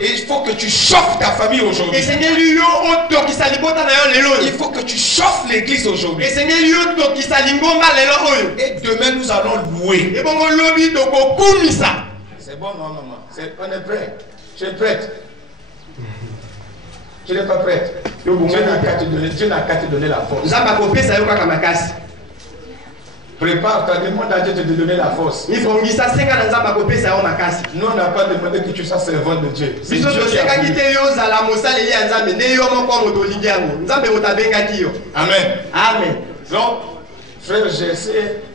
Et il faut que tu chauffes ta famille aujourd'hui. Il faut que tu chauffes l'église aujourd'hui. Et demain nous allons louer. C'est bon, non, maman. On est prêt. Tu es prête. Tu n'es pas prête. Dieu n'a qu'à te donner la force. Prépare-toi, demande à Dieu de te donner la force. Nous, on n'a pas demandé que tu sois servant de Dieu. C'est Dieu qui a voulu. Amen. Amen. Donc, frère,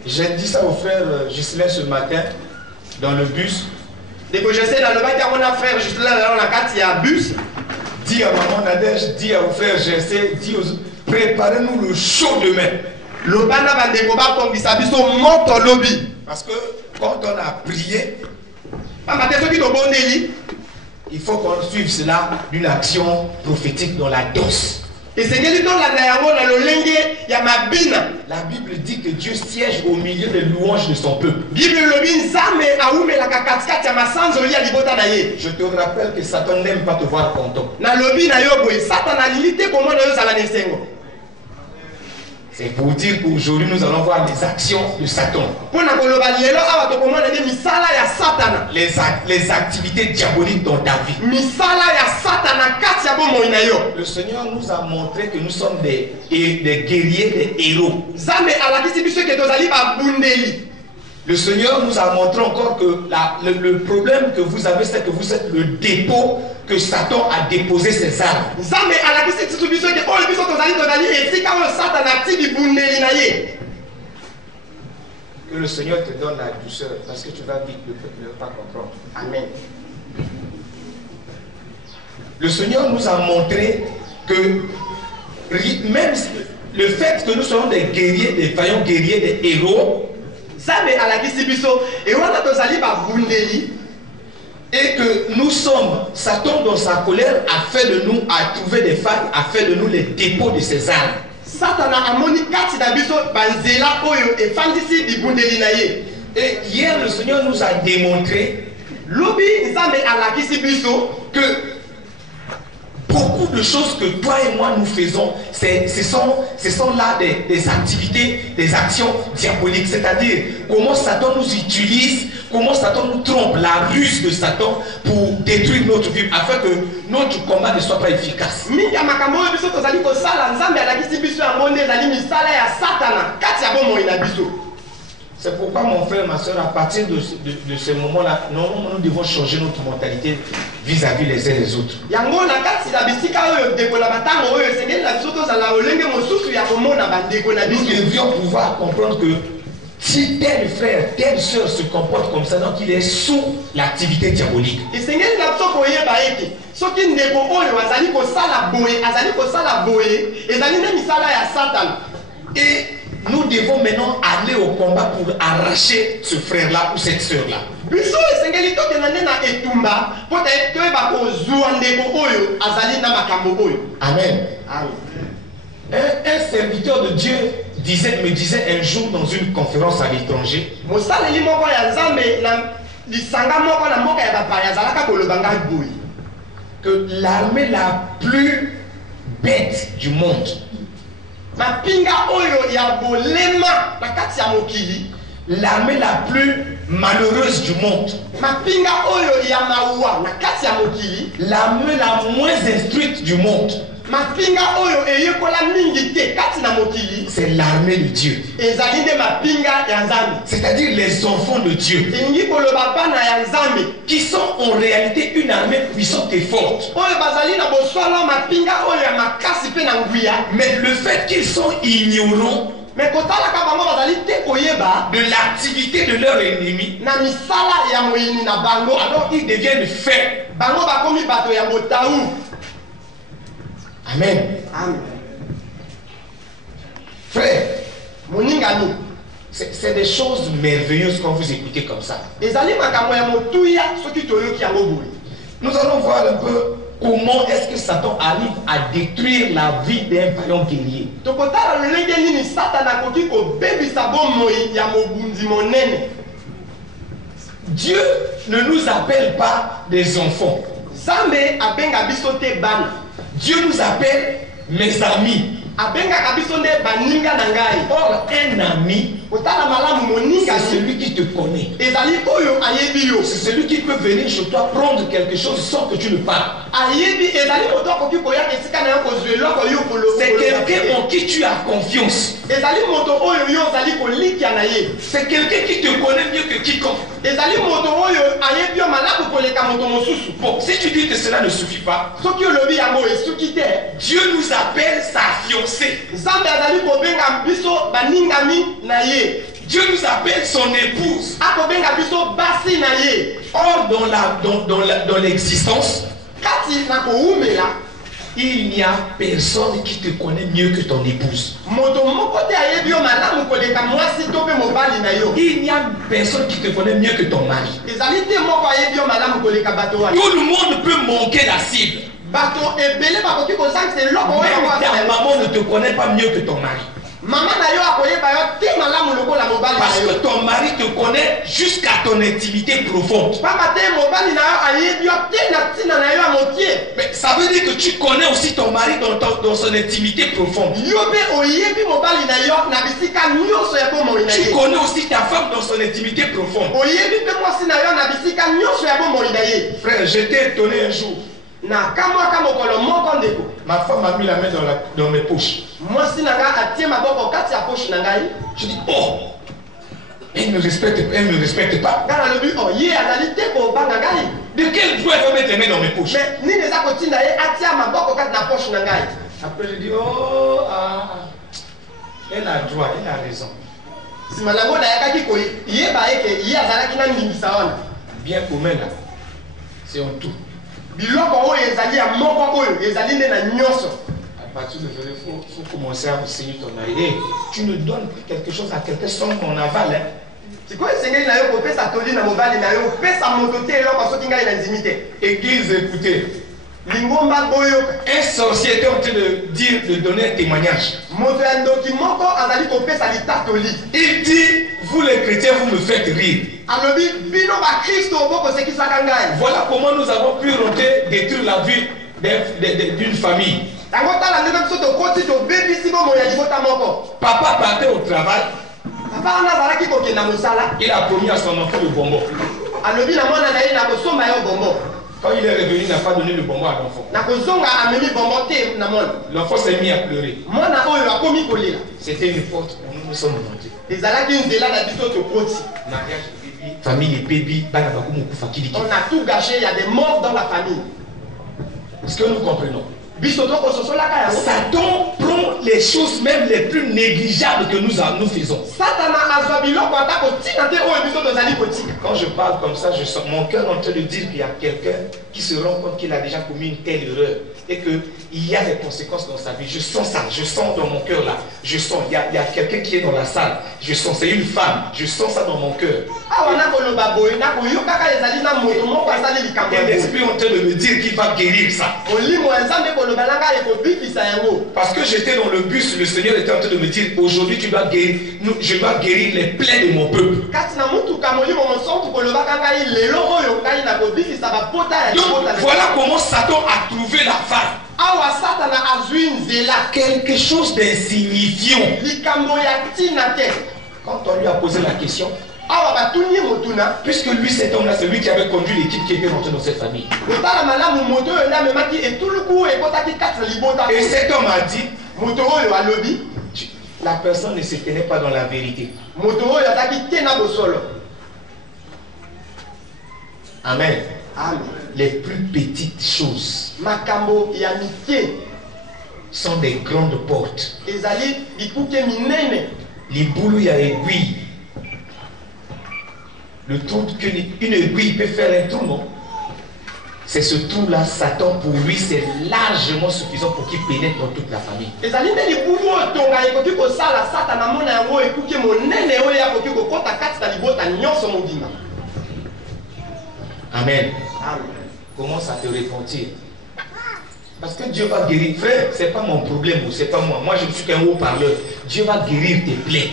j'ai dit ça au frère Ghislain ce matin dans le bus. Dis à maman Nadège, dis au frère Jessé, dis aux préparez-nous le show demain. Parce que quand on a prié, il faut qu'on suive cela d'une action prophétique dans la danse. La Bible dit que Dieu siège au milieu des louanges de son peuple. Je te rappelle que Satan n'aime pas te voir content. C'est pour dire qu'aujourd'hui nous allons voir les actions de Satan. Les activités diaboliques dans ta vie. Le Seigneur nous a montré que nous sommes des guerriers, des héros. Le Seigneur nous a montré encore que le problème que vous avez, c'est que vous êtes le dépôt que Satan a déposé ses armes. Que le Seigneur te donne la douceur, parce que tu vas vite, le peuple ne va pas comprendre. Amen. Le Seigneur nous a montré que même le fait que nous soyons des guerriers, des vaillants guerriers, des héros, et que nous sommes, Satan dans sa colère a fait de nous, a trouvé des failles, a fait de nous les dépôts de ses armes. Et hier le Seigneur nous a démontré que beaucoup de choses que toi et moi nous faisons, ce sont là des activités, des actions diaboliques. C'est-à-dire comment Satan nous utilise, comment Satan nous trompe, la ruse de Satan pour détruire notre vie, afin que notre combat ne soit pas efficace. C'est pourquoi mon frère, ma soeur, à partir de ce moment-là, nous devons changer notre mentalité vis-à-vis les uns les autres. Nous devions pouvoir comprendre que si tel frère, telle soeur se comporte comme ça, donc il est sous l'activité diabolique. Et nous devons maintenant aller au combat pour arracher ce frère-là ou cette soeur-là. Amen. Un serviteur de Dieu me disait un jour dans une conférence à l'étranger que l'armée la plus bête du monde, l'armée la plus malheureuse du monde, l'armée la moins instruite du monde, c'est l'armée de Dieu. C'est-à-dire les enfants de Dieu, qui sont en réalité une armée puissante et forte. Mais le fait qu'ils sont ignorants de l'activité de leur ennemi, alors ils deviennent faibles. Amen. Amen. Frère, c'est des choses merveilleuses quand vous écoutez comme ça. Nous allons voir un peu comment est-ce que Satan arrive à détruire la vie d'un vaillant guerrier. Dieu ne nous appelle pas des enfants. Dieu nous appelle mes amis. Or, un ami, c'est celui qui te connaît. C'est celui qui peut venir chez toi prendre quelque chose sans que tu le parles. C'est quelqu'un en qui tu as confiance. C'est quelqu'un qui te connaît mieux que quiconque. Bon, si tu dis que cela ne suffit pas, Dieu nous appelle sa fiancée. Dieu nous appelle son épouse. Or, dans l'existence, il n'y a personne qui te connaît mieux que ton épouse. Il n'y a personne qui te connaît mieux que ton mari. Tout le monde peut manquer la cible. Mais ta maman ne te connaît pas mieux que ton mari. Parce que ton mari te connaît jusqu'à ton intimité profonde. Mais ça veut dire que tu connais aussi ton mari dans son intimité profonde. Tu connais aussi ta femme dans son intimité profonde. Frère, j'étais étonné un jour. Ma femme m'a mis la main dans mes poches. Je dis, oh, elle ne me respecte pas. De quel droit elle va mettre les mains dans mes poches? Après je dis, oh, elle a droit, elle a raison. Bien commun là, c'est en tout. À partir de là, il faut commencer à enseigner ton mari. Hey, tu ne donnes quelque chose à quelqu'un sans qu'on avale. Hein? Église, écoutez. Un sorcier était en train de donner un témoignage. Il dit, vous les chrétiens, vous me faites rire. Voilà comment nous avons pu rentrer, détruire la vie d'une famille. Papa partait au travail. Il a promis à son enfant le bonbon. Quand il est revenu, il n'a pas donné le bonbon à l'enfant. L'enfant s'est mis à pleurer. C'était une porte où nous sommes rentrés. Mariage, famille et baby, on a tout gâché, il y a des morts dans la famille. Est-ce que nous comprenons? Satan prend les choses même les plus négligeables que nous faisons. Quand je parle comme ça, je sens mon cœur en train de dire qu'il y a quelqu'un qui se rend compte qu'il a déjà commis une telle erreur et qu'il y a des conséquences dans sa vie. Je sens ça, je sens dans mon cœur là. Je sens, il y a quelqu'un qui est dans la salle. Je sens, c'est une femme. Je sens ça dans mon cœur. L'esprit est en train de me dire qu'il va guérir ça. Parce que j'étais dans le bus, le Seigneur était en train de me dire, aujourd'hui tu dois guérir, je dois guérir les plaies de mon peuple. Donc voilà comment Satan a trouvé la femme. Quelque chose d'insignifiant. Quand on lui a posé la question, puisque lui, cet homme-là, c'est lui qui avait conduit l'équipe qui était rentrée dans cette famille. Et cet homme a dit, la personne ne se tenait pas dans la vérité. Amen. Les plus petites choses sont des grandes portes. Les boulots à aiguille. Le trou qu'une aiguille peut faire un trou, non? C'est ce trou-là, Satan, pour lui, c'est largement suffisant pour qu'il pénètre dans toute la famille. Amen. Commence à te repentir. Parce que Dieu va guérir. Frère, ce n'est pas mon problème, c'est pas moi. Moi, je ne suis qu'un haut-parleur. Dieu va guérir tes plaies.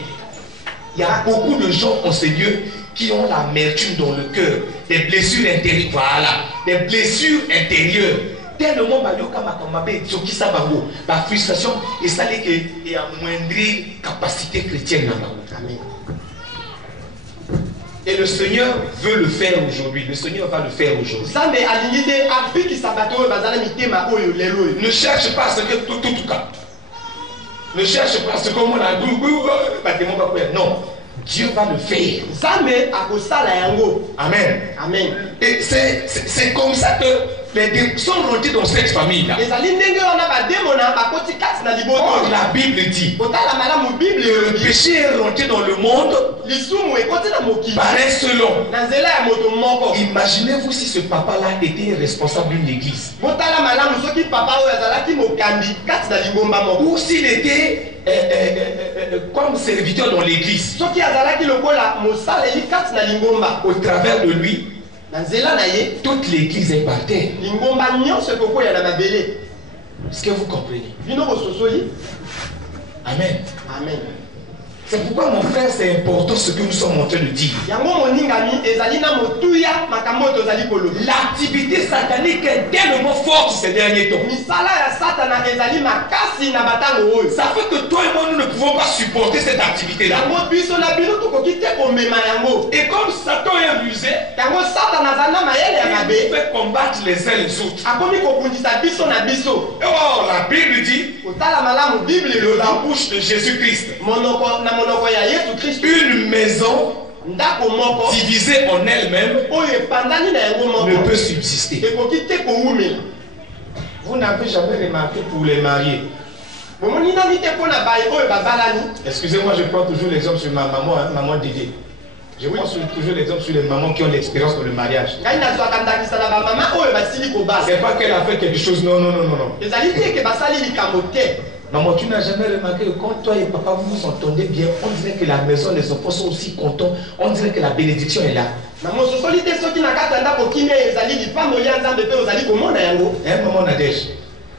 Il y a beaucoup de gens en ce lieu qui ont l'amertume dans le cœur, des blessures intérieures. Voilà. des blessures intérieures. Tellement bayoka makamabé tokisa bango, la frustration et ça les que et amoindrir capacité chrétienne dans bango. Amen. Et le Seigneur veut le faire aujourd'hui. Le Seigneur va le faire aujourd'hui. Ne cherche pas ce que tout cas. Ne cherche pas ce que on a dit. Non. Dieu va le faire. Amen. Amen. Et c'est comme ça que les démons sont rentrés dans cette famille-là. Or, la Bible dit que le péché est rentré dans le monde par un seul homme. Imaginez-vous si ce papa-là était responsable d'une église. Ou s'il était comme serviteur dans l'église. Au travers de lui, toute l'église est par terre. Est-ce que vous comprenez? Amen. Amen. C'est pourquoi mon frère, c'est important ce que nous sommes en train de dire. L'activité satanique est tellement forte ces derniers temps. Ça fait que toi et moi, nous ne pouvons pas supporter cette activité-là. Et comme Satan est rusé, il fait combattre les uns les autres. Oh, la Bible dit, de la bouche de Jésus-Christ, une maison divisée en elle-même ne peut subsister. Vous n'avez jamais remarqué pour les mariés. Excusez-moi, je prends toujours l'exemple sur ma maman, hein, maman Dédé. Je prends toujours l'exemple sur les mamans qui ont l'expérience dans le mariage. C'est pas qu'elle a fait quelque chose, non. Maman, tu n'as jamais remarqué que quand toi et papa vous vous entendez bien, on dirait que la maison, les enfants sont aussi contents, on dirait que la bénédiction est là. Hein, maman Nadège,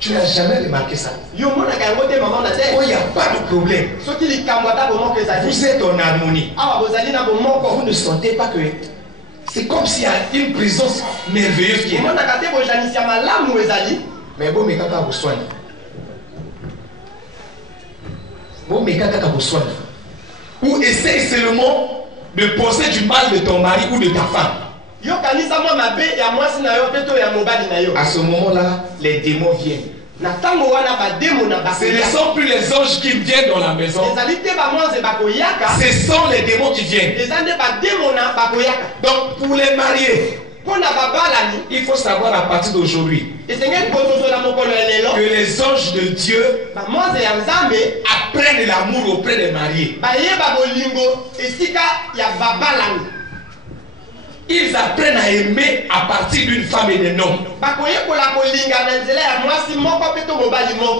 tu n'as jamais remarqué ça. Oh, il n'y a pas de problème. Vous êtes en harmonie. Vous ne sentez pas que c'est comme s'il y a une présence merveilleuse qui est là. Mais bon, mais quand vous soignez. Ou essaye seulement de penser du mal de ton mari ou de ta femme. À ce moment-là, les démons viennent. Ce ne sont plus les anges qui viennent dans la maison. Ce sont les démons qui viennent. Donc pour les mariés, il faut savoir à partir d'aujourd'hui que les anges de Dieu apprennent l'amour auprès des mariés. Ils apprennent à aimer à partir d'une femme et d'un homme.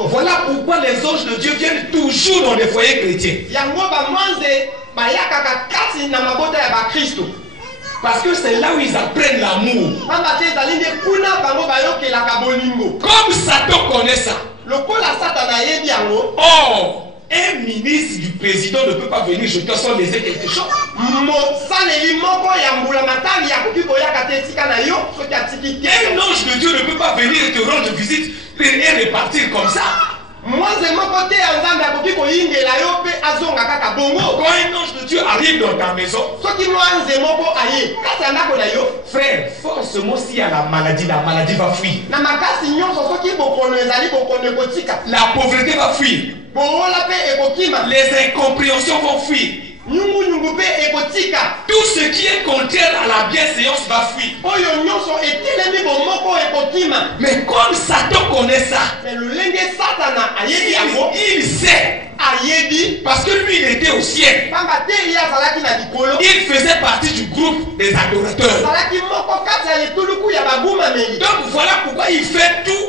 Voilà pourquoi les anges de Dieu viennent toujours dans des foyers chrétiens. Parce que c'est là où ils apprennent l'amour. Comme Satan connaît ça. Oh, un ministre du président ne peut pas venir jeter sans laisser quelque chose. Un ange de Dieu ne peut pas venir te rendre visite et repartir comme ça. Quand un ange de Dieu arrive dans ta maison, frère, forcément s'il y a la maladie va fuir. La pauvreté va fuir. Les incompréhensions vont fuir. Tout ce qui est contraire à la bienséance va fuir. Mais comme Satan connaît ça, il sait. Parce que lui il était au ciel. Il faisait partie du groupe des adorateurs. Donc voilà pourquoi il fait tout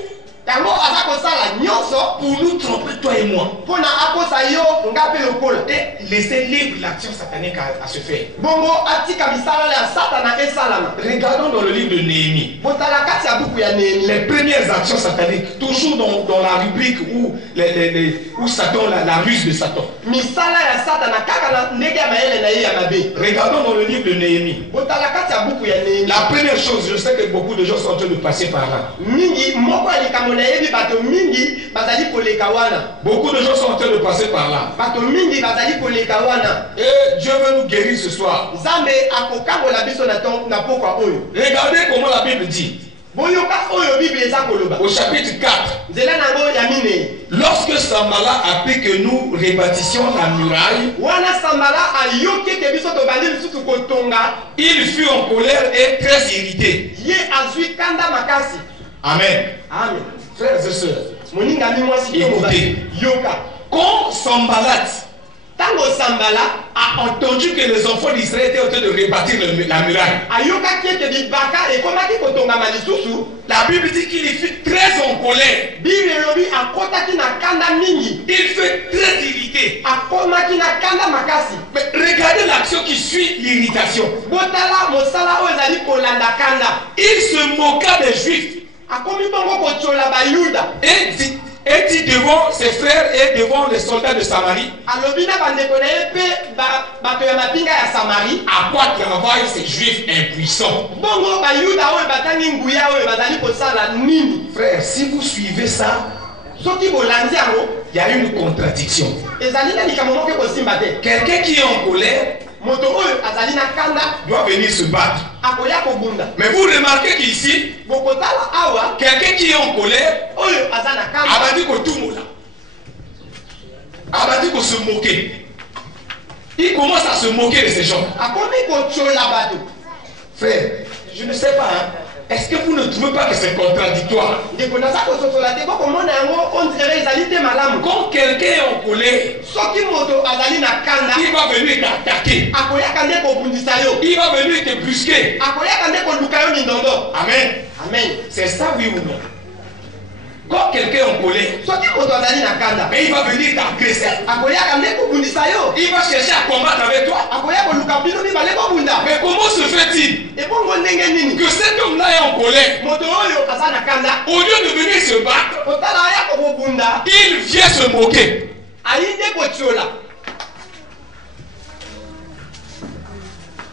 pour nous tromper, toi et moi. Et laisser libre l'action satanique à se faire. Regardons dans le livre de Néhémie. Les premières actions sataniques, toujours dans la rubrique où Satan, la ruse de Satan. Regardons dans le livre de Néhémie. La première chose, je sais que beaucoup de gens sont en train de passer par là. Beaucoup de gens sont en train de passer par là. Et Dieu veut nous guérir ce soir. Regardez comment la Bible dit. Au chapitre 4. Lorsque Sambala apprit que nous rebâtissions la muraille, il fut en colère et très irrité. Amen. Amen. Frères et sœurs, écoutez. Quand Sambalat a entendu que les enfants d'Israël étaient en train de rebâtir la muraille, la Bible dit qu'il fut très en colère. Il fut très irrité. Mais regardez l'action qui suit l'irritation. Il se moqua des Juifs et dit devant ses frères et devant les soldats de Samarie, à quoi travaillent ces Juifs impuissants? Frère, si vous suivez ça, il y a une contradiction. Quelqu'un qui est en colère doit venir se battre. Mais vous remarquez qu'ici, quelqu'un qui est en colère a dit que tout le monde a dit qu'on se moquer. Il commence à se moquer de ces gens. Frère, je ne sais pas, hein. Est-ce que vous ne trouvez pas que c'est contradictoire? Quand quelqu'un est en colère, il va venir t'attaquer. Il va venir te brusquer. Amen. Amen. C'est ça, oui ou non? Quand quelqu'un est en colère, mais il va venir t'agresser. Il va chercher à combattre avec toi. Mais comment se fait-il que cet homme-là est en colère? Au lieu de venir se battre, il vient se moquer.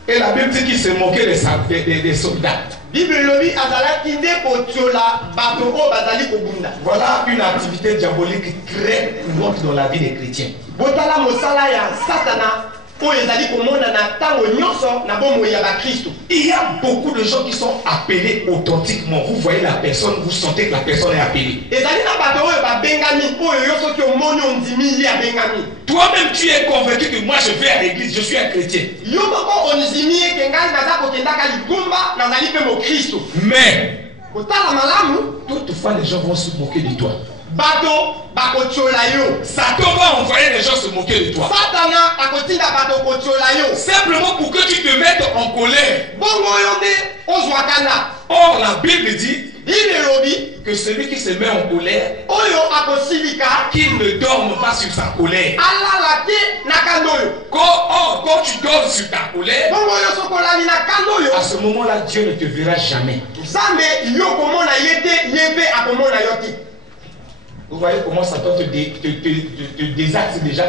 Et la Bible dit qu'il se moquait des soldats. Voilà une activité diabolique très courante dans la vie des chrétiens. Il y a beaucoup de gens qui sont appelés authentiquement. Vous voyez la personne, vous sentez que la personne est appelée. Toi-même, tu es convaincu que moi je vais à l'église, je suis un chrétien. Mais toutefois, les gens vont se moquer de toi. Satan va envoyer les gens se moquer de toi. Simplement pour que tu te mettes en colère. Or, la Bible dit que celui qui se met en colère, qu'il ne dorme pas sur sa colère. Quand tu dors sur ta colère, à ce moment-là, Dieu ne te verra jamais. Vous voyez comment Satan te désaxe déjà.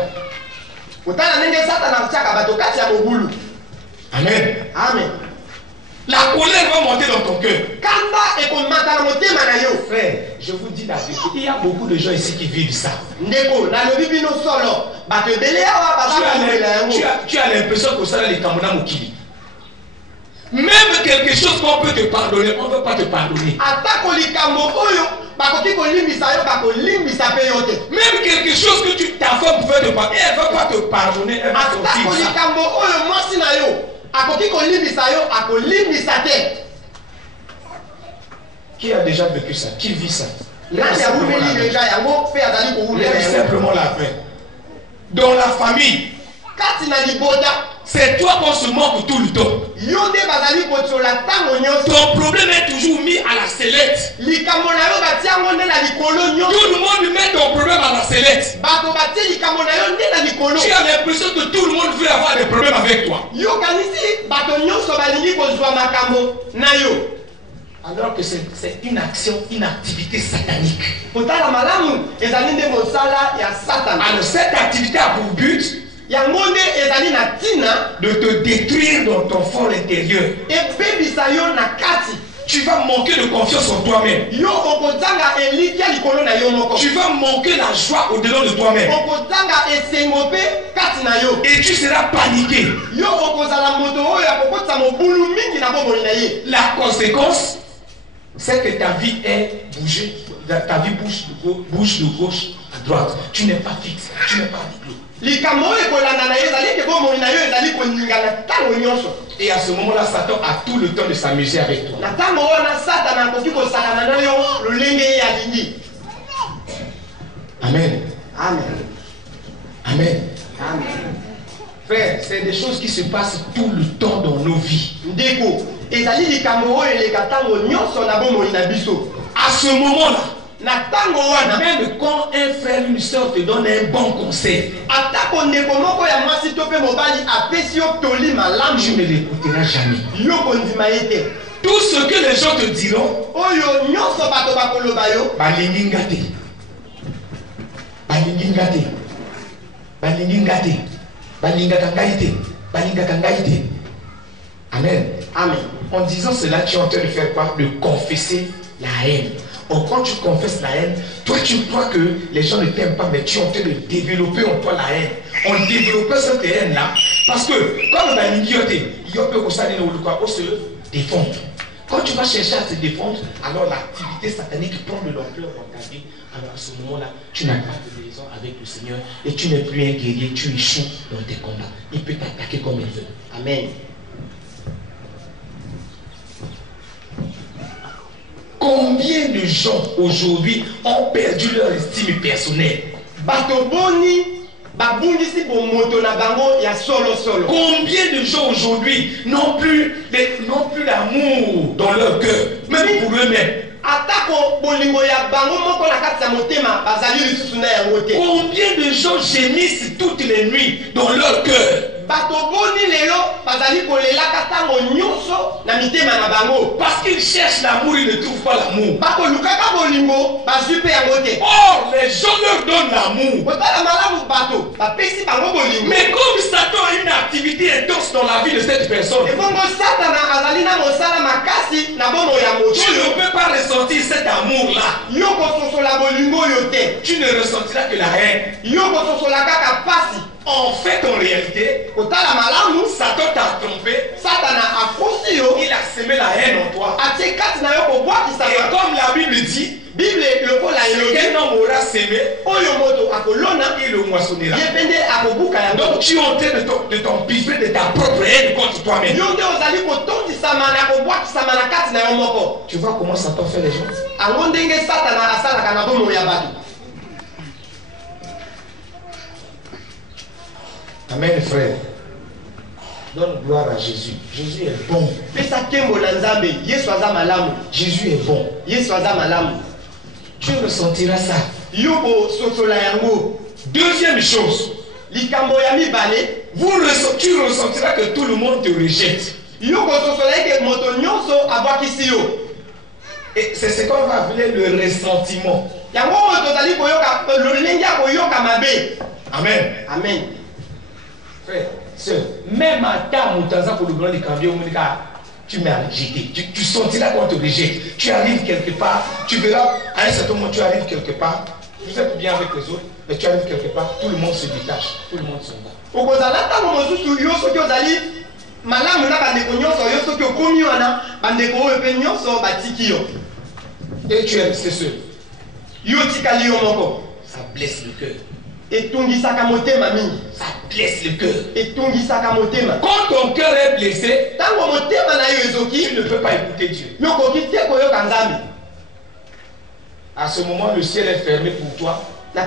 Amen. Amen. La colère va monter dans ton cœur. Frère, je vous dis la vérité, il y a beaucoup de gens ici qui vivent ça. Tu as l'impression que ça est les Kamona Mokili. Même quelque chose qu'on peut te pardonner, on ne veut pas te pardonner. Même quelque chose que ta femme pouvait te pardonner, elle ne veut pas te pardonner, elle va sortir ça. Qui a déjà vécu ça? Qui vit ça? Lève simplement la paix. Dans la famille, c'est toi qu'on se moque tout le temps. Ton problème est toujours mis à la sellette. Tout le monde met ton problème à la sellette. Tu as l'impression que tout le monde veut avoir des problèmes avec toi. Alors que c'est une action, une activité satanique. Alors cette activité a pour but de te détruire dans ton fort intérieur. Tu vas manquer de confiance en toi-même. Tu vas manquer la joie au-dedans de toi-même. Et tu seras paniqué. La conséquence, c'est que ta vie est bougée. Ta vie bouge de gauche à droite. Tu n'es pas fixe. Tu n'es pas diplômé. Et à ce moment-là, Satan a tout le temps de s'amuser avec toi. Amen. Amen. Amen. Amen. Frère, c'est des choses qui se passent tout le temps dans nos vies. À ce moment-là, même quand un frère ou une soeur te donne un bon conseil, tu ne l'écouteras jamais. Tout ce que les gens te diront, balingingate, balingingate, balingingate, balingakangaite, balingakangaite. Amen. Amen. En disant cela, tu es en train de faire quoi? De confesser la haine. Or, quand tu confesses la haine, toi tu crois que les gens ne t'aiment pas, mais tu es en train de développer en toi la haine. En développant cette haine-là, parce que comme on a une idioté, il peut se défendre. Quand tu vas chercher à se défendre, alors l'activité satanique prend de l'ampleur dans ta vie. Alors à ce moment-là, tu n'as pas de liaison avec le Seigneur et tu n'es plus un guerrier, tu échoues dans tes combats. Il peut t'attaquer comme il veut. Amen. Combien de gens aujourd'hui ont perdu leur estime personnelle? Combien de gens aujourd'hui n'ont plus l'amour dans leur cœur, même pour eux-mêmes? Combien de gens gémissent toutes les nuits dans leur cœur? Parce qu'ils cherchent l'amour, ils ne trouvent pas l'amour. Or, les gens leur donnent l'amour. Mais comme Satan a une activité intense dans la vie de cette personne, tu ne peux pas ressentir cet amour-là. Tu ne ressentiras que la haine. En fait, en réalité, Satan t'a trompé. Il a semé la haine en toi. Et comme la Bible dit, qu'un homme aura semé, il le moissonnera. Donc tu es en train de t'empiffrer de ta propre haine contre toi-même. Tu vois comment Satan fait les gens? Amen, frère. Donne gloire à Jésus. Jésus est bon. Jésus est bon. Tu ressentiras ça. Deuxième chose, tu ressentiras que tout le monde te rejette. Et c'est ce qu'on va appeler le ressentiment. Amen. Amen. Frère, sœur, même à ta moutaza pour le grand du cambio, tu m'as rejeté. Tu sentiras qu'on te rejette. Tu arrives quelque part, tu verras, à un certain moment, tu arrives quelque part, vous êtes bien avec les autres, mais tu arrives quelque part, tout le monde se détache, tout le monde s'en va. Et tu es resté seul. Ça blesse le cœur. Ça blesse le cœur. Quand ton cœur est blessé, tu ne peux pas écouter Dieu. À ce moment, le ciel est fermé pour toi. Tu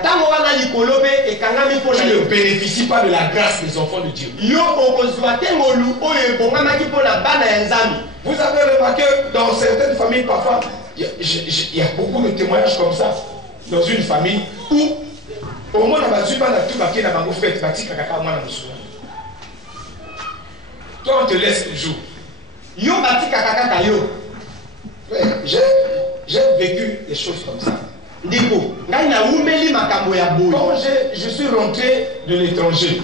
ne bénéficies pas de la grâce des enfants de Dieu. Vous avez remarqué dans certaines familles, parfois, il y a beaucoup de témoignages comme ça. Dans une famille où, au moins, on a tout baqué dans la fête, toi, on te laisse le jour. J'ai vécu des choses comme ça. Quand je suis rentré de l'étranger,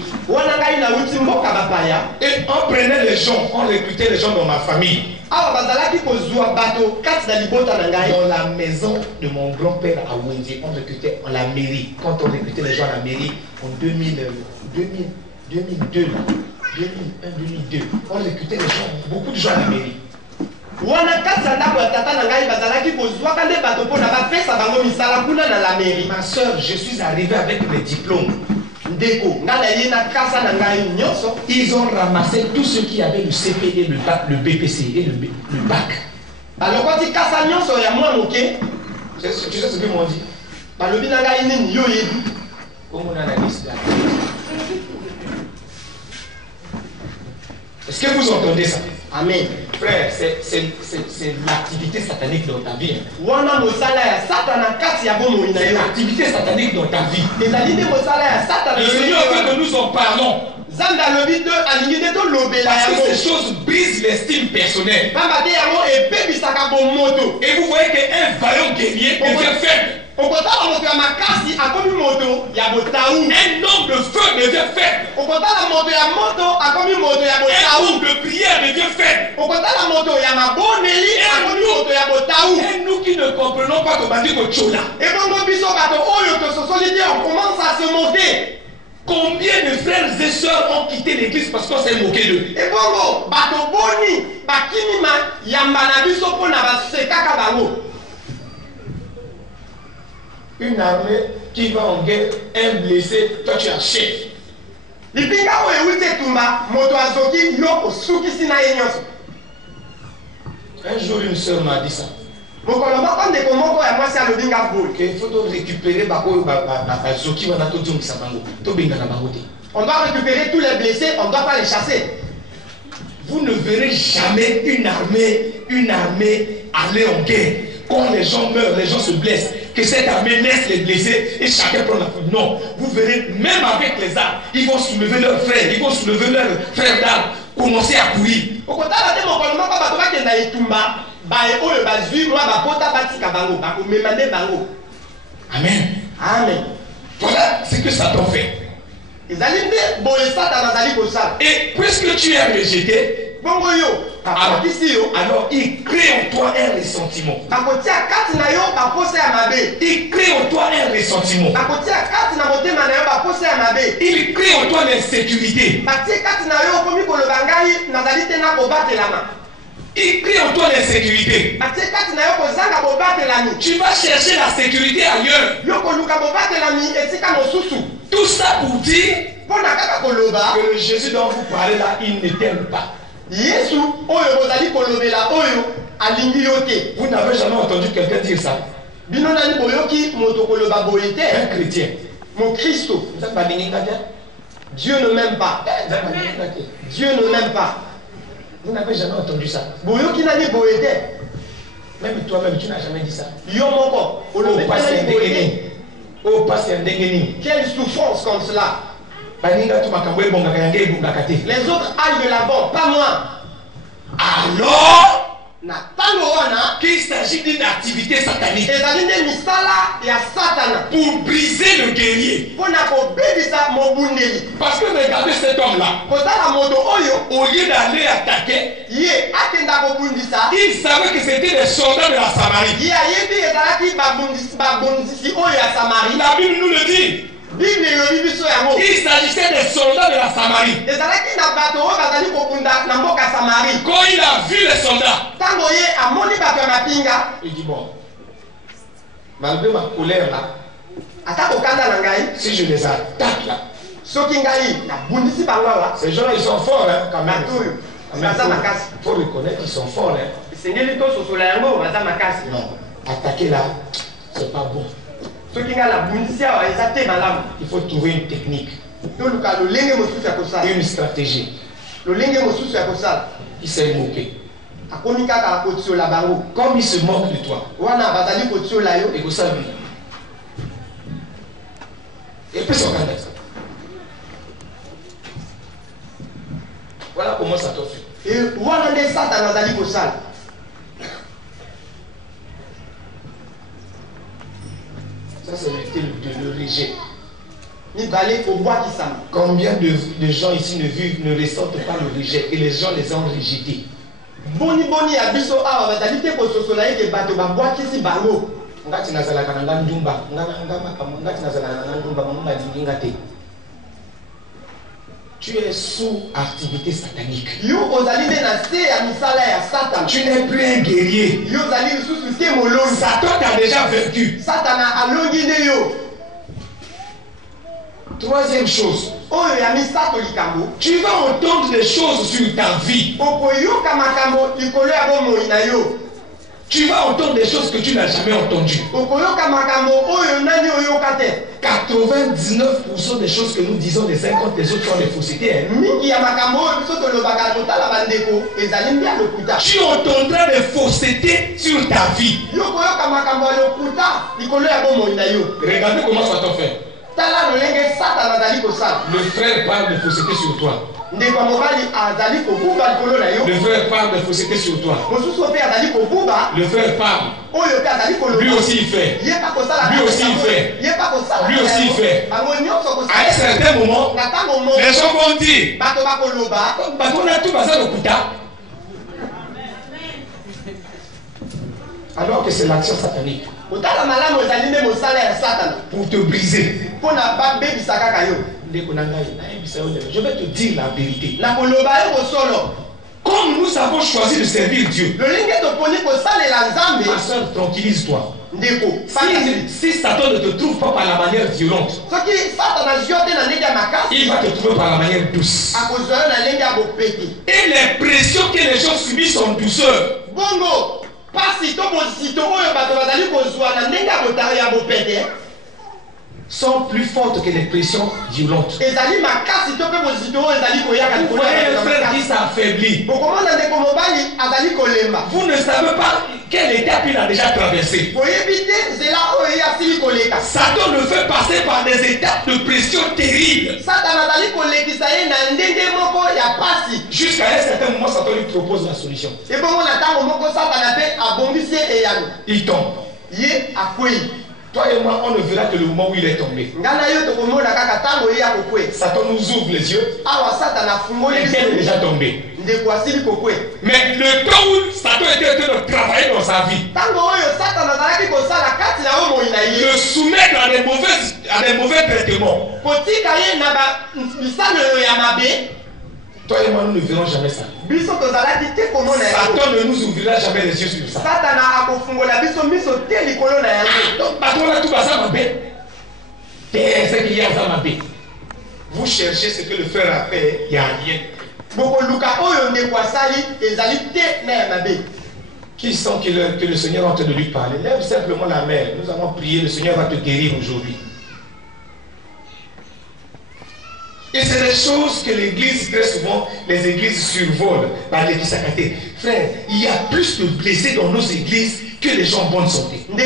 et on prenait les gens, on recrutait les gens dans ma famille. Dans la maison de mon grand-père à Wendy, on recrutait en la mairie. Quand on recrutait les gens à la mairie en 2002, 2001, 2002, on recrutait les gens, beaucoup de gens à la mairie. Ma soeur, je suis arrivé avec mes diplômes. Ils ont ramassé tous ceux qui avaient le CP et le BPC et le bac. Alors quand tu casses tu sais ce qu'ils m'ont dit? Est-ce que vous entendez ça? Amen. Frère, c'est l'activité satanique dans ta vie. C'est l'activité satanique dans ta vie. Le Seigneur veut que nous en parlons. Parce que ces choses brisent l'estime personnelle. Et vous voyez qu'un vaillant guerrier devient faible. Un homme de feu devient faible. Un homme de prière devient faible. Et nous qui ne comprenons pas que Bandi Kochola. On commence à se moquer. Combien de frères et sœurs ont quitté l'église parce qu'on s'est moqué d'eux? Une armée qui va en guerre, un blessé, toi tu es chef. Un jour, une sœur m'a dit ça. Il faut récupérer. On doit récupérer tous les blessés, on ne doit pas les chasser. Vous ne verrez jamais une armée aller en guerre. Quand les gens meurent, les gens se blessent, que cette armée laisse les blessés et chacun prend la faute. Non, vous verrez, même avec les armes, ils vont soulever leurs frères, ils vont soulever leurs frères d'armes, commencer à courir. Amen. Amen. Voilà ce que Satan fait. Et puisque tu es rejeté, alors il crée en toi un ressentiment. Il crée en toi un ressentiment. Il crée en toi l'insécurité. Il crée en toi l'insécurité. Tu vas chercher la sécurité ailleurs. Tout ça pour dire que le Jésus dont vous parlez là, il ne t'aime pas. Vous n'avez jamais entendu quelqu'un dire ça? Un chrétien. Mon Christ. Dieu ne m'aime pas. Dieu ne m'aime pas. Vous n'avez jamais entendu ça? Même toi-même, tu n'as jamais dit ça. Oh, passe un déguéni. Quelle souffrance comme cela. Les autres aillent de l'avant, pas moi. Alors qu'il s'agit d'une activité satanique pour briser le guerrier. Parce que regardez cet homme-là, au lieu d'aller attaquer, il savait que c'était des soldats de la Samarie. La Bible nous le dit. Il s'agissait des soldats de la Samarie. Quand il a vu les soldats, il dit bon, malgré ma colère là, si je les attaque là, ces gens ils sont forts hein, quand même. Il faut reconnaître qu'ils sont forts hein. Non, attaquer là, c'est pas bon. Il faut trouver une technique, une stratégie. Il s'est moqué. Comme il se moque de toi. Et que ça lui. Et puis son candidat. Voilà comment ça te fait. Et voilà des Satan dans la salle. Ça c'est le rejet. Combien de gens ici ne ressentent pas le rejet et les gens les ont rejetés. Boni abiso awa bazalite ko sosola yeke bato ba bwakisi bango. Ngati nazala kana ndumba, ngati nazala kana ndumba munga dinga te. Tu es sous activité satanique. Yo ozalide na se ya misala ya Satan. Tu n'es plus un guerrier. Yo ozalide sous te molongi. Satan t'a déjà vaincu. Satan a alongi ne yo. Troisième chose. Oyo ya misato likambo. Tu vas entendre des choses sur ta vie. Okoyoka makambo likolo ya bomoi na yo. Tu vas entendre des choses que tu n'as jamais entendues. 99% des choses que nous disons les uns contre les autres sont des faussetés. Tu entendras des faussetés sur ta vie. Regardez comment ça t'a fait. Le frère parle de fausseté sur toi. Le frère parle de fausseté sur toi. Le frère parle. Lui aussi il fait. Lui aussi il fait. Lui aussi il fait. À un certain moment, les gens vont dire on a tout basé au Kouta. Alors que c'est l'action satanique. Pour te briser. Je vais te dire la vérité. Comme nous avons choisi de servir Dieu, ma soeur, tranquillise-toi. Si Satan ne te trouve pas par la manière violente, il va te trouver par la manière douce. Et les pressions que les gens subissent en douceur sont plus fortes que les pressions violentes. Vous voyez un frère qui s'affaiblit. Vous ne savez pas quelle étape il a déjà traversé. Satan le fait passer par des étapes de pression terribles. Jusqu'à un certain moment, Satan lui propose la solution. Il tombe. Toi et moi, on ne verra que le moment où il est tombé. Satan nous ouvre les yeux. Et il est déjà tombé. Mais le temps où Satan était en train de travailler dans sa vie, le soumettre à des mauvais traitements. Toi et moi, nous ne verrons jamais ça. Satan ne nous ouvrira jamais les yeux sur ça. Vous cherchez ce que le frère a fait, il n'y a rien. Qui sent que le Seigneur est en train de lui parler? Lève simplement la main. Nous allons prier, le Seigneur va te guérir aujourd'hui. Et c'est des choses que l'église, très souvent, les églises survolent par l'église sacrée. Frère, il y a plus de blessés dans nos églises que les gens en bonne santé. Beaucoup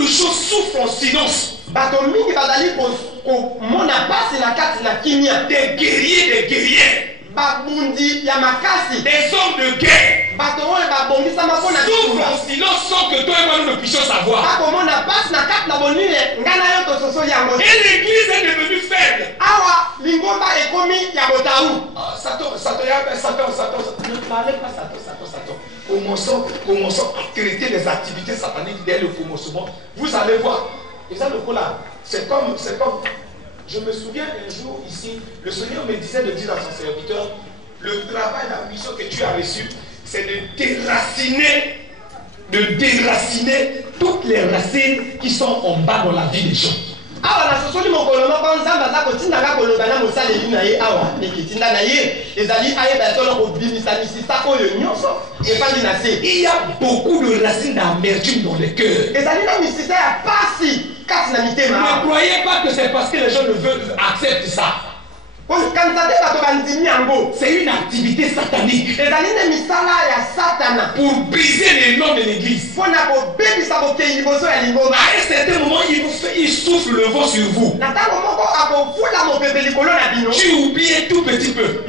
de choses souffrent en silence. Des guerriers, des guerrières. Des hommes de guerre souffrent en silence sans que toi et moi nous ne puissions savoir. Et l'église est devenue faible. Ne parlez pas Satan. Commençons à traiter les activités sataniques dès le commencement. Vous allez voir. C'est comme je me souviens un jour ici, le Seigneur me disait de dire à son serviteur, le travail, la mission que tu as reçue, c'est de déraciner toutes les racines qui sont en bas dans la vie des gens. awa na sosoli mokolo moko nzambe aza kotindanga koloba na mosaleli na ye awa ekitinda na ye ezali ayeba solo kobimisa misisa oyo nyonso efandi na se. Il y a beaucoup de racines d'amertume dans le cœur. ezali na misisa ya pasi kati na mitema. Ne croyez pas que c'est parce que les gens ne veulent accepter ça. C'est une activité satanique pour briser les noms de l'église. À un certain moment, il souffle le vent sur vous. Tu oublies tout petit peu.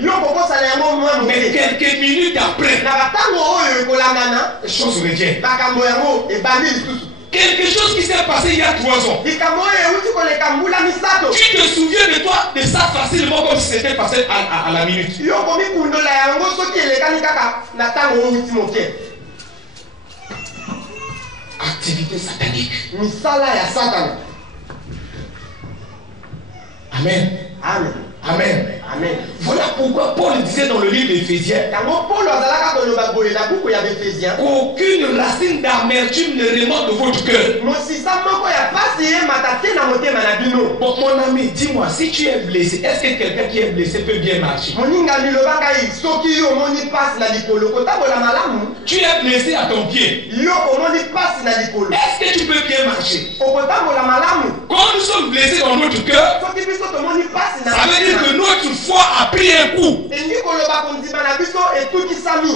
Mais quelques minutes après, les choses reviennent. Quelque chose qui s'est passé il y a 3 ans. Tu te souviens de toi de ça facilement comme si c'était passé à la minute. Activité satanique. Amen. Amen. Amen. Amen. Voilà pourquoi Paul disait dans le livre d'Éphésiens qu'aucune racine d'amertume ne remonte de votre cœur. Bon, mon ami, dis-moi, si tu es blessé, est-ce que quelqu'un qui est blessé peut bien marcher? Tu es blessé à ton pied. Est-ce que tu peux bien marcher? Quand nous sommes blessés dans notre cœur, ça veut dire que notre foi a pris un coup.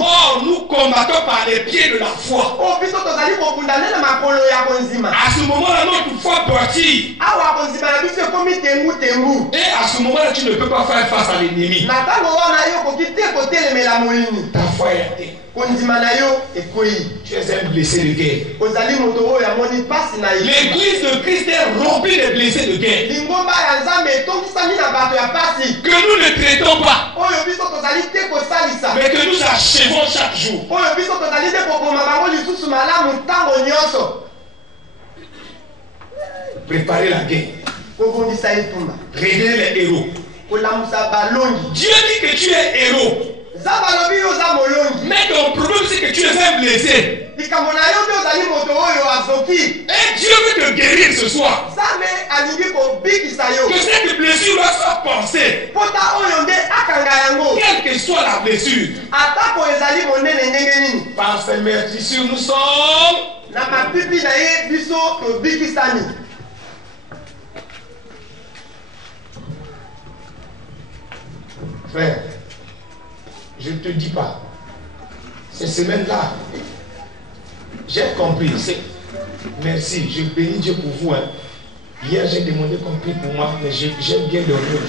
Oh, nous combattons par les pieds de la foi. À ce moment-là, notre foi partit. Et à ce moment-là, tu ne peux pas faire face à l'ennemi. Ta foi est atteinte. Tu es un blessé de guerre. L'église de Christ est remplie de blessés de guerre que nous ne traitons pas, mais que nous achevons chaque jour. Préparer la guerre. Révéler les héros. Dieu dit que tu es héros. Mais ton problème c'est que tu es un blessé. Et Dieu veut te guérir ce soir. Que cette blessure soit pensée. Quelle que soit la blessure. Par ces meurtrissures nous sommes. Frère, je ne te dis pas, ces semaines-là, j'ai compris. Merci, je bénis Dieu pour vous. Hein. Hier, j'ai demandé qu'on prie pour moi, mais j'aime bien dormir.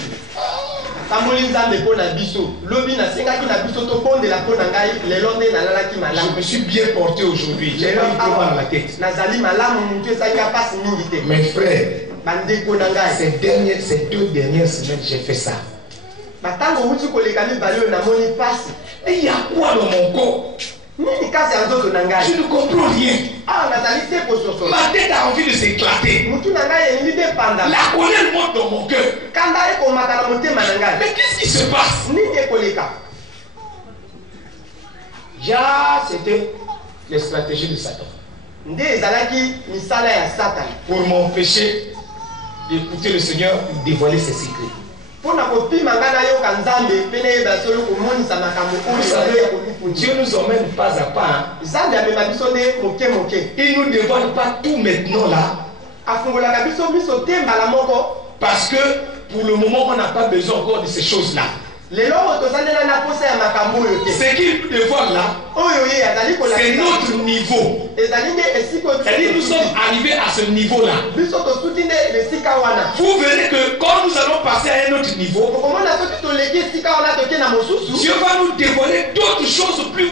Je me suis bien porté aujourd'hui. J'ai pas eu trop mal à la tête. Mes frères, ces 2 dernières semaines, j'ai fait ça. Et il y a quoi dans mon corps? Je ne comprends rien. Ma tête a envie de s'éclater. La colère monte dans mon cœur. Mais qu'est-ce qui se passe? C'était les stratégies de Satan pour m'empêcher d'écouter le Seigneur pour dévoiler ses secrets. Dieu nous emmène pas à pas. Il ne nous dévoile pas tout maintenant là. Parce que pour le moment on n'a pas besoin encore de ces choses là. Ce qu'il nous dévoile là, c'est notre niveau. C'est-à-dire nous sommes arrivés à ce niveau là. Vous verrez que quand nous allons passer à un autre niveau, Dieu va nous dévoiler d'autres choses plus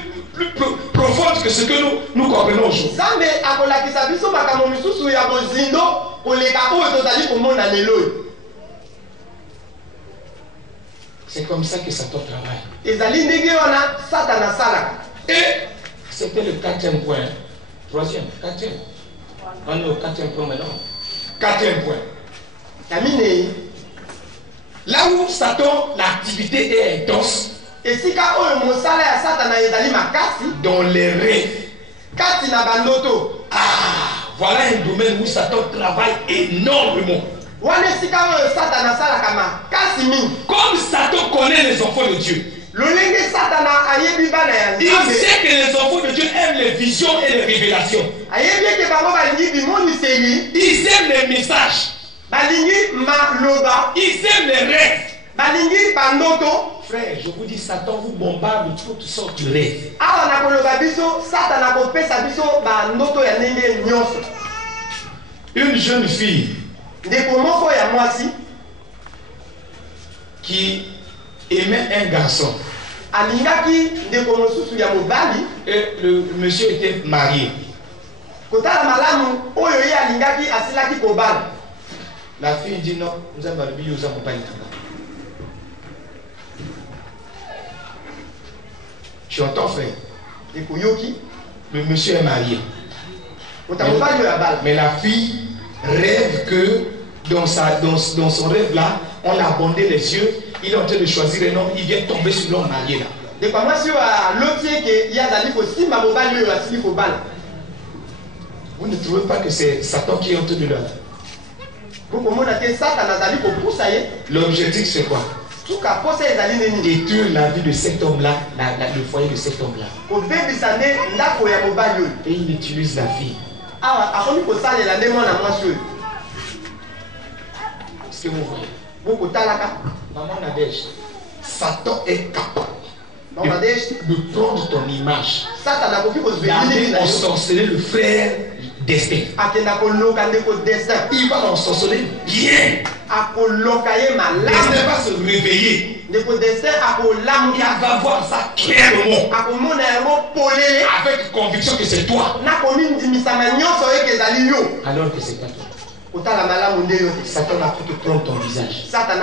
profondes que ce que nous comprenons aujourd'hui. C'est comme ça que Satan travaille. Et c'était le 4e point. 3e, 4e. On est au 4e point maintenant. 4e point. Là où Satan, l'activité est intense, dans les rêves. Voilà un domaine où Satan travaille énormément. Comme Satan connaît les enfants de Dieu, il sait que les enfants de Dieu aiment les visions et les révélations. Ils aiment les messages. Ils aiment les rêves. Frère, je vous dis, Satan vous bombarde de toutes sortes de rêves. Une jeune fille qui aimait un garçon. Et le monsieur était marié. La fille dit non, nous avons le milieu, nous avons pas. Tu entends, frère? Le monsieur est marié. Mais la fille rêve que dans son rêve là, on a bandé les yeux, il est en train de choisir un homme, il vient tomber sur l'homme marié là. Vous ne trouvez pas que c'est Satan qui est en train de l'heure? L'objectif c'est quoi? Détruire la vie de cet homme-là, le foyer de cet homme-là. Et il utilise la fille. Est-ce que vous voyez? Maman Nadège, Satan est capable de prendre ton image, d'aller ensorceler le frère Destin. Il va l'ensorceler bien. Destin va se réveiller. Il va voir ça clairement, avec conviction que c'est toi, alors que c'est pas toi. Satan a pu te prendre ton visage, afin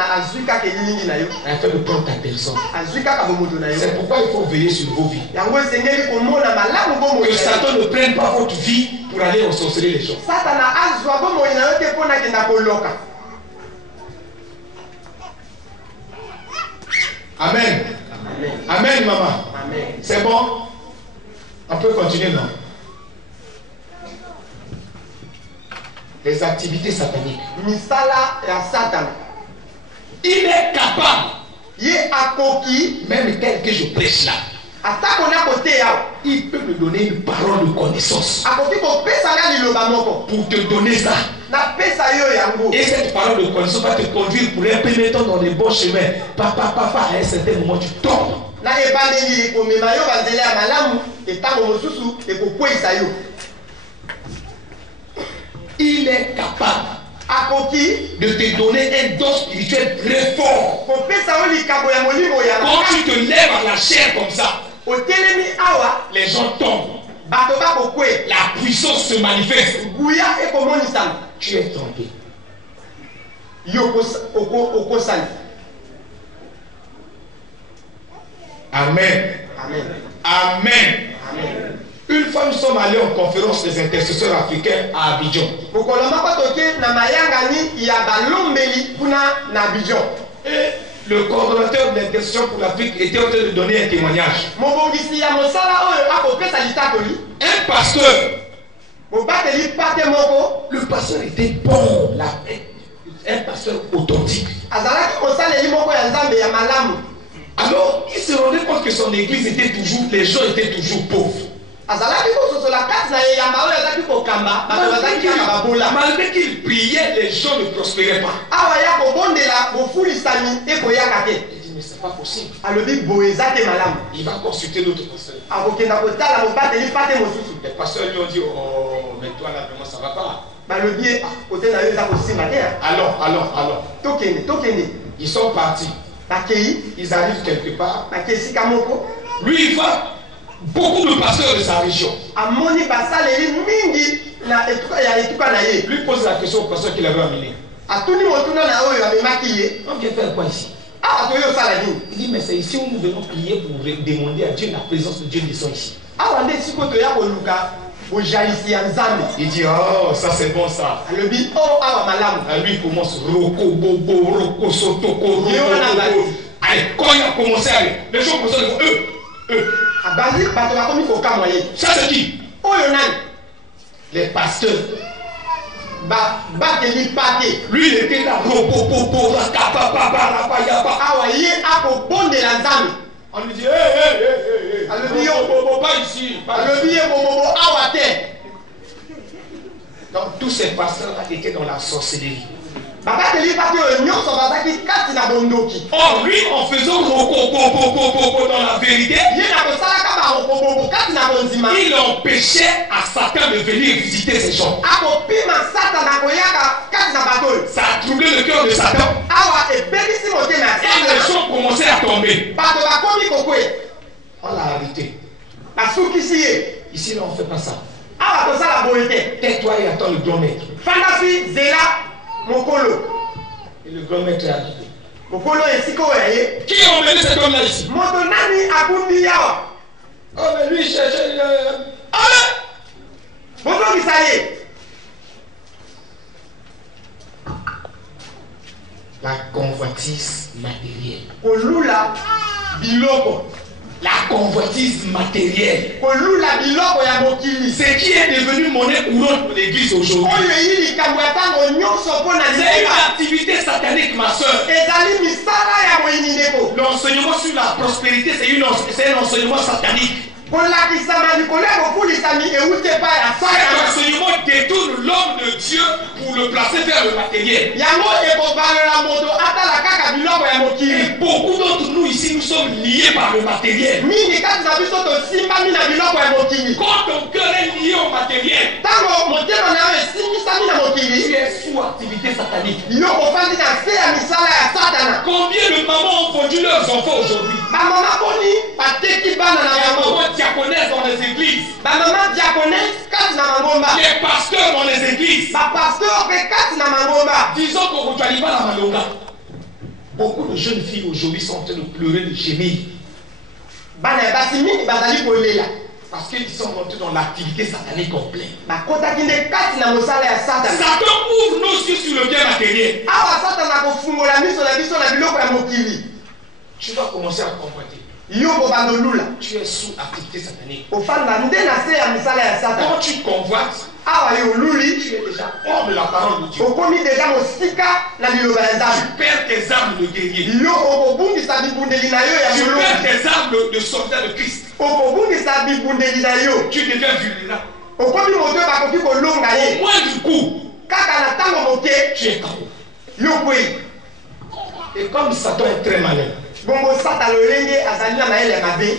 de prendre ta personne. C'est pourquoi il faut veiller sur vos vies, que Satan ne prenne pas votre vie pour aller ensorceler les gens. Amen. Amen, maman. C'est bon? On peut continuer, non? Les activités sataniques. Il est capable, même tel que je prêche là, il peut me donner une parole de connaissance pour te donner ça. Et cette parole de connaissance va te conduire pour un peu de temps dans les bons chemins. Papa, à un certain moment tu tombes. Il est capable de te donner un don spirituel très fort. Quand tu te lèves à la chair comme ça, les gens tombent. La puissance se manifeste. Tu es trompé. Amen. Amen. Une fois nous sommes allés en conférence des intercesseurs africains à Abidjan. Et le coordonnateur de l'intercession pour l'Afrique était en train de donner un témoignage. Un pasteur. Le pasteur était bon, un pasteur authentique. Alors, il se rendait compte que son église était toujours, les gens étaient toujours pauvres. Malgré qu'il priait, les gens ne prospéraient pas. Il dit, mais c'est pas possible. Il va consulter d'autres pasteurs. Les pasteurs lui ont dit, oh, mais toi là, vraiment, ça va pas. Alors. Ils sont partis. Ils arrivent quelque part. Lui, il voit beaucoup de pasteurs de sa région. Lui pose la question au pasteur qu'il avait amené. On vient faire quoi ici? Il dit, mais c'est ici où nous venons prier pour demander à Dieu, la présence de Dieu descend ici. Il dit, oh, ça c'est bon ça. Lui il commence Roko, Bobo, Roko, Sotoko, Roko. Allez, quand il a commencé à aller, les gens commencent à dire, ça c'est qui? Les pasteurs. Lui, il était là. On lui dit, pas ici. Donc, tous ces pasteurs-là étaient dans la sorcellerie. Or, lui, en faisant dans la vérité, il empêchait à Satan de venir visiter ces gens. Ça a troublé le cœur de Satan. Et les gens commençaient à tomber. On l'a arrêté. Ici, là, on ne fait pas ça. Tais-toi et attends le grand maître. Et le grand maître est arrivé. Qui a emmené cet homme-là ici? Oh, mais lui, il cherchait. La convoitise matérielle. La convoitise matérielle. Ce qui est devenu monnaie courante pour l'église aujourd'hui. C'est une activité satanique, ma soeur. L'enseignement sur la prospérité, c'est un enseignement satanique. Cet enseignement détourne l'homme de Dieu pour le placer vers le matériel. Et beaucoup d'entre nous ici, nous sommes liés par le matériel. Quand ton cœur est lié au matériel, tu es sous activité satanique. Combien de mamans ont vendu leurs enfants aujourd'hui? Diaconesse dans les églises. Les pasteurs dans les églises. Disons qu'on ne rejoignit pas la malonga. Beaucoup de jeunes filles aujourd'hui sont en train de pleurer, de gémir. Parce qu'ils sont rentrés dans l'activité satanique complète. Satan ouvre nos yeux sur le bien matériel. Tu vas commencer à comprendre. Tu es sous activité satanique. Quand tu convoites, tu es déjà hors de la parole de Dieu. Tu perds tes armes de guerrier. Tu perds tes armes de soldat de Christ. Tu deviens vulnérable. Au moins du coup, tu es KO. Et comme Satan est très malin,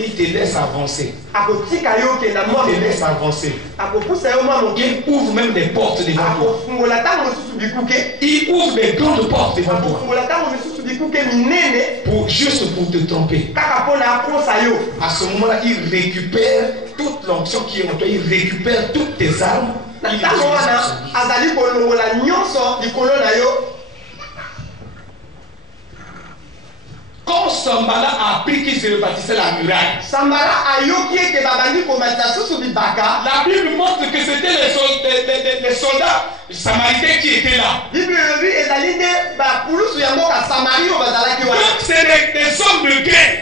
il te laisse avancer. Il te laisse avancer. Il ouvre même des portes devant toi. Il ouvre des grandes portes devant toi. Juste pour te tromper. À ce moment-là, il récupère toute l'onction qui est en toi. Il récupère toutes tes armes. Quand Sambala a appris qu'il se rebâtissait la muraille, la Bible montre que c'était les soldats samaritains qui étaient là. Donc c'est des hommes de guerre.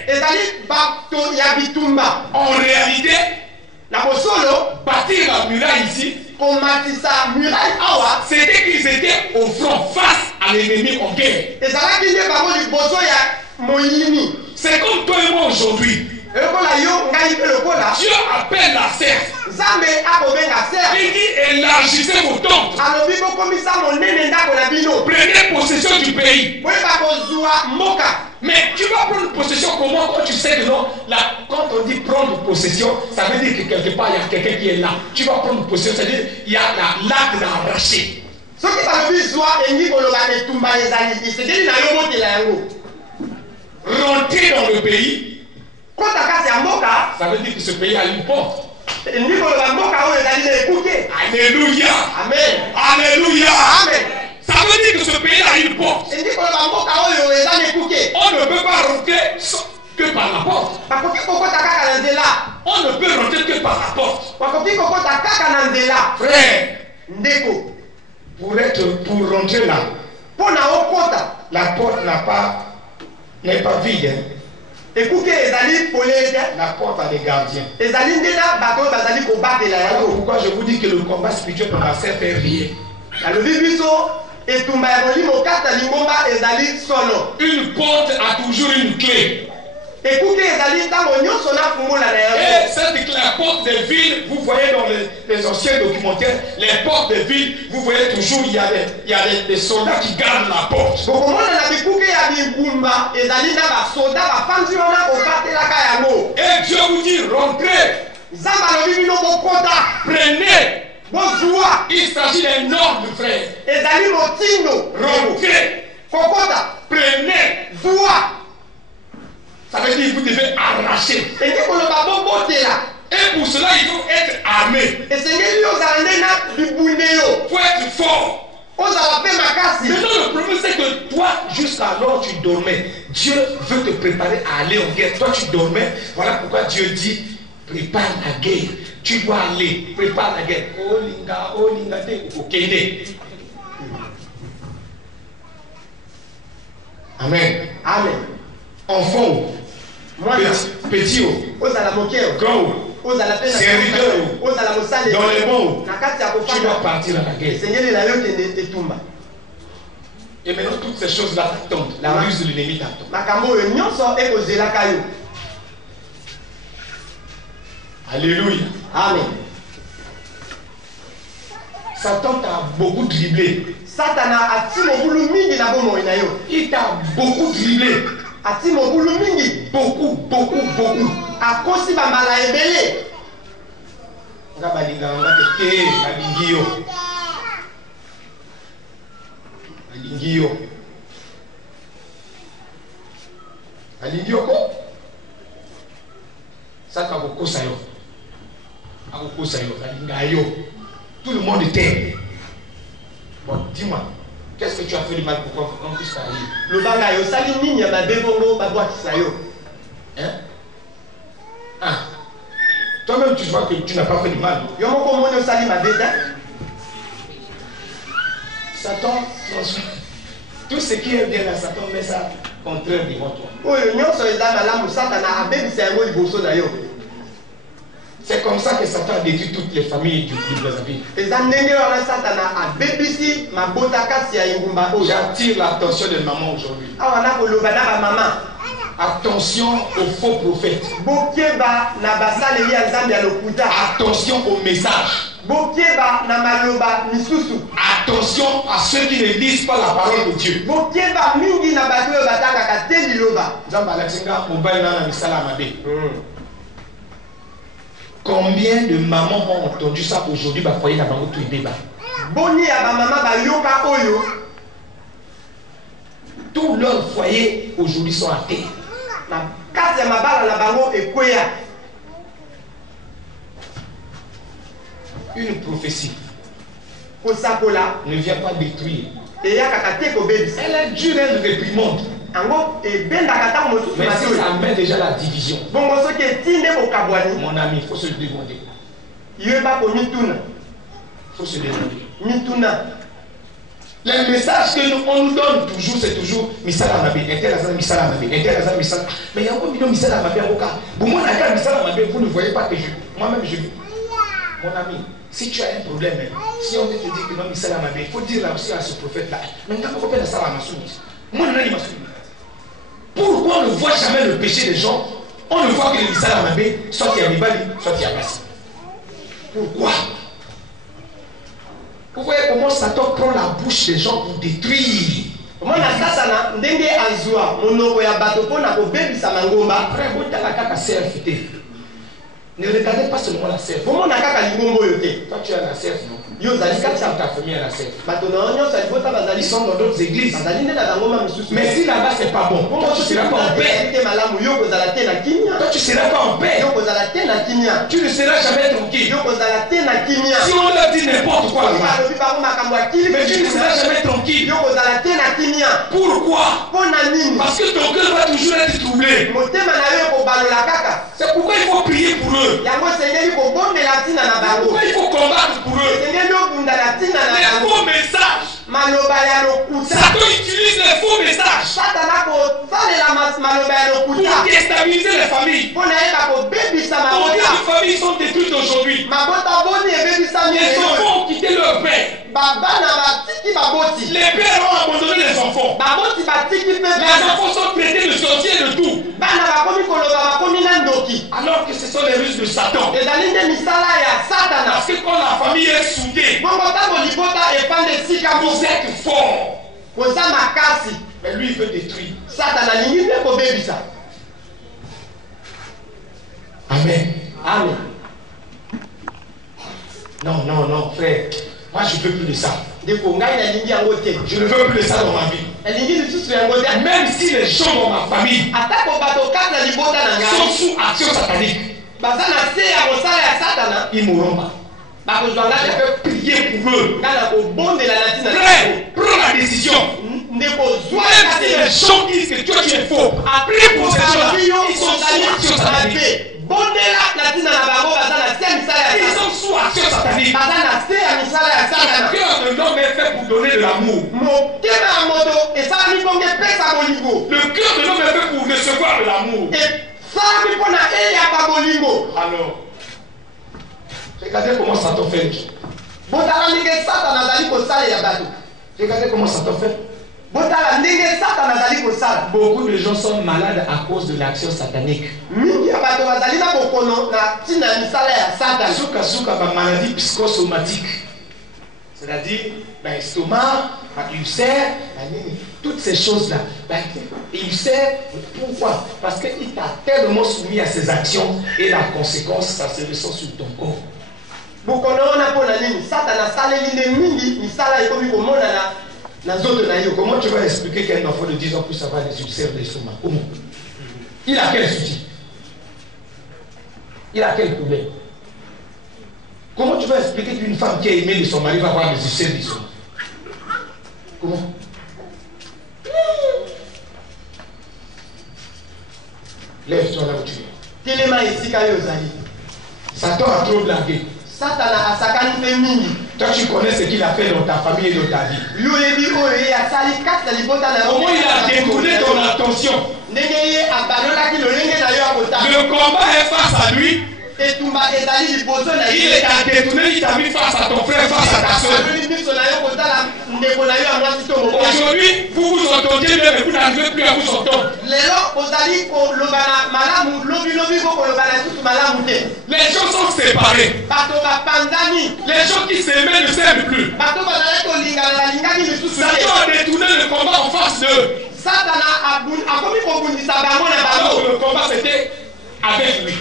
En réalité, bâtir la muraille ici, c'était qu'ils étaient au front face à l'ennemi en guerre. C'est comme toi et moi aujourd'hui. Dieu appelle la serre. Il dit élargissez vos tentes. Prenez possession du pays. Mais tu vas prendre possession comment quand tu sais que non, là, quand on dit prendre possession, ça veut dire que quelque part il y a quelqu'un qui est là. Tu vas prendre possession, c'est-à-dire il y a l'acte d'arracher. Rentrer dans le pays, ça veut dire que ce pays a une porte. Alléluia. Amen. Alléluia. Amen. Ça veut dire que ce pays a une porte. On ne peut pas rentrer que par la porte. On ne peut rentrer que par la porte. Frère, pour rentrer là, la porte n'est pas vide. Hein. La porte a des gardiens. Alors pourquoi je vous dis que le combat spirituel dans la serre fait rien? alobi biso etumba ya molimo kata lingomba ezali solo. Une porte a toujours une clé. Ekuke ezali ntango nyonso na fungola na yango. Et cette clé, la porte des villes, vous voyez dans les anciens documentaires, les portes des villes, vous voyez toujours, il y a des soldats qui gardent la porte. Bokomona na bikuke ya bingumba ezali na basoda bafandi wana kobatelaka yango. Et Dieu vous dit, rentrez. Nzambe alobi bino bokota. Prenez. Bozwa. Il s'agit d'un ordre, frère. Ezali motindo. Rentrez. Kokota. Prenez. Zwa. Ça veut dire que vous devez arracher. Et pour cela, il faut être armé. Il faut être fort. Maintenant, le problème, c'est que toi, jusqu'alors, tu dormais. Dieu veut te préparer à aller en guerre. Toi, tu dormais. Voilà pourquoi Dieu dit, prépare la guerre. Tu dois aller. Prépare la guerre. Oh, linga, Amen. Amen. Enfant, petit, grand, serviteur, dans les mots, tu dois partir à la guerre. Et maintenant, toutes ces choses-là t'attendent. La ruse de l'ennemi t'attend. Alléluia. Amen. Satan t'a beaucoup dribblé. Il t'a beaucoup dribblé. Beaucoup. Akosi bambala ebele. Nga balinga alingi yo ko saka kokosa yo akokosa yo balinga yo tout le monde t'aime. Bon, dis-moi, qu'est-ce que tu as fait de mal pour qu'on puisse parler? Le banga yo sali nini ya mabebongo babwakisa yo. Hein? Ah. Toi-même tu vois que tu n'as pas fait de mal. Yo moko moni sali mabeta. Satan transforme tout ce qui est bien là, Satan met ça contraire devant toi. Oyo nyonso eza malamu Satana abebisa yango liboso na yo. C'est comme ça que Satan a détruit toutes les familles du Brazzaville. J'attire l'attention des mamans aujourd'hui. Attention aux faux prophètes. Attention aux messages. Attention à ceux qui ne lisent pas la parole de Dieu. Combien de mamans ont entendu ça aujourd'hui? Tous leurs foyers aujourd'hui sont athées. Une prophétie ne vient pas détruire. Elle est dure, elle réprimande. Mais si ça met déjà la division, mon ami, il faut se demander. Il faut se demander. Les messages que on nous donne toujours, c'est toujours Misala Mabé, Misala Mabé. Mais il y a encore million Misala Mabé. Vous ne voyez pas que moi-même je vis. Mon ami, si tu as un problème, si on te dit que non Misala Mabé, il faut dire là aussi à ce prophète-là. Mais quand on fait ça, moi, pourquoi on ne voit jamais le péché des gens? On ne voit que les Misala Mabé, soit il y a Nibali, soit il y a Bassi. Pourquoi? Vous voyez comment Satan prend la bouche des gens pour détruire. Ne regardez pas seulement la CF. Toi tu as la CF, non? Ta famille a la CF. Ils sont dans d'autres églises. Mais si là-bas c'est pas bon, toi tu ne seras pas en paix. Toi tu ne seras pas en paix. Tu ne seras jamais tranquille. Si on leur dit n'importe quoi là-bas, mais tu ne seras jamais tranquille. Pourquoi? Parce que ton cœur va toujours être troublé. C'est pourquoi il faut prier pour eux. Pourquoi il faut combattre pour eux. Les faux messages. Satan utilise les faux messages pour déstabiliser les familles. Combien de familles sont détruites aujourd'hui? Les enfants ont quitté leur père. Les pères ont abandonné les enfants. Les enfants sont traités de sorciers de tout. Alors que ce sont les ruses de Satan. Parce que quand la famille est soudée, vous êtes fort. Mais lui, il veut détruire. Amen. Amen. Non, non, non, frère. Moi, je ne veux plus de ça. Je Je ne veux plus de ça dans ma vie. Même si les gens dans ma famille sont sous action satanique, ils mourront pas. Je peux prier pour eux. Frère, prends la décision. Même si les gens disent que toi tu es faux, prie pour ces gens-là. Ils sont sous action satanique. Ils sont sous action satanique. Le cœur de l'homme est fait pour donner de l'amour. Le cœur de l'homme est fait pour recevoir de l'amour. Alors, regardez comment Satan fait. Regardez comment Satan fait. Beaucoup de gens sont malades à cause de l'action satanique. Souka, ma maladie psychosomatique. C'est-à-dire, l'estomac, l'ulcère, toutes ces choses-là. Ulcère, pourquoi? Parce qu'il t'a tellement soumis à ses actions et la conséquence, ça se ressent sur ton corps. Comment tu vas expliquer qu'un enfant de 10 ans puisse avoir des ulcères de l'estomac? Comment? Il a quel souci? Il a quel problème? Comment tu vas expliquer qu'une femme qui est aimée de son mari va avoir des ulcères de l'estomac? Comment? Lève-toi là où tu es. Satan a trop blagué. Toi, tu connais ce qu'il a fait dans ta famille et dans ta vie. Comment il a détourné ton attention? Le combat est face à lui. Il t'a détourné, il t'a mis face à ton frère, face à ta soeur. Aujourd'hui, vous vous entendiez, mais vous n'arrivez plus à vous entendre. Les gens sont séparés. Les gens qui s'aimaient ne s'aiment plus. Satan a détourné le combat en face d'eux. Alors le combat c'était avec lui.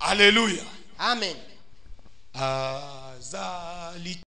Alléluia. Amen. Azali.